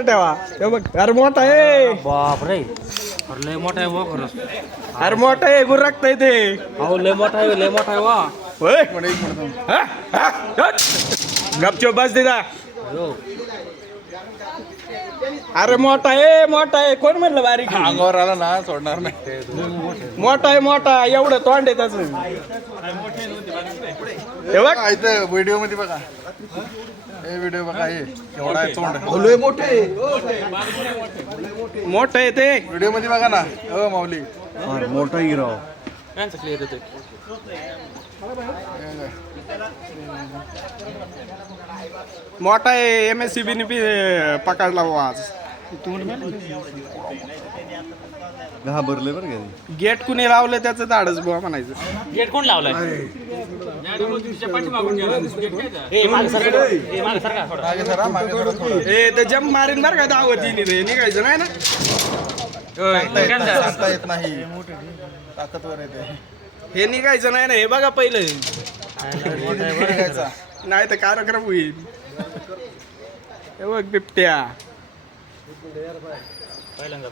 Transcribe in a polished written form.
वर ठेवा हे बघ अरे मोठा आहे बाप रे अरे लय मोठा आहे वा खरंच अरे मोठा आहे गुरकता ते अहो लय मोठा आहे वा होय हा? हा? हट. गपचूप बस दिदा हो अरे मोठा आहे कोण म्हणलं बारीक आहे? अंगावर आला ना सोडणार नाही. मोठा आहे एवढं तोंड आहे त्याच हे बघ इथं व्हिडिओ मध्ये बघा हे व्हिडिओ बघा हे एवढा आहे तोंड मोठं आहे ते व्हिडिओ मध्ये बघा ना हो माऊली मोठा हिरो त्यांचं क्लिअर येतोय मोठा आहे MSCB ने पकडला बुवा आज घाबरले बरं का गेट कुणी लावलं त्याचं धाडच बुवा म्हणायचं गेट कोण लावलाय मागे सरा मागे सरा थोडं. ए ते जम्प मारीन बरं का दावतीने रे निघायचं नाही ना सांगता येत नाही ताकदवर येते हे निघायचं नाही ना हे बघा पहिलं निघायचा. नाही तर कार्यक्रम होईल हे बघ बिबट्या पहिल्यांदा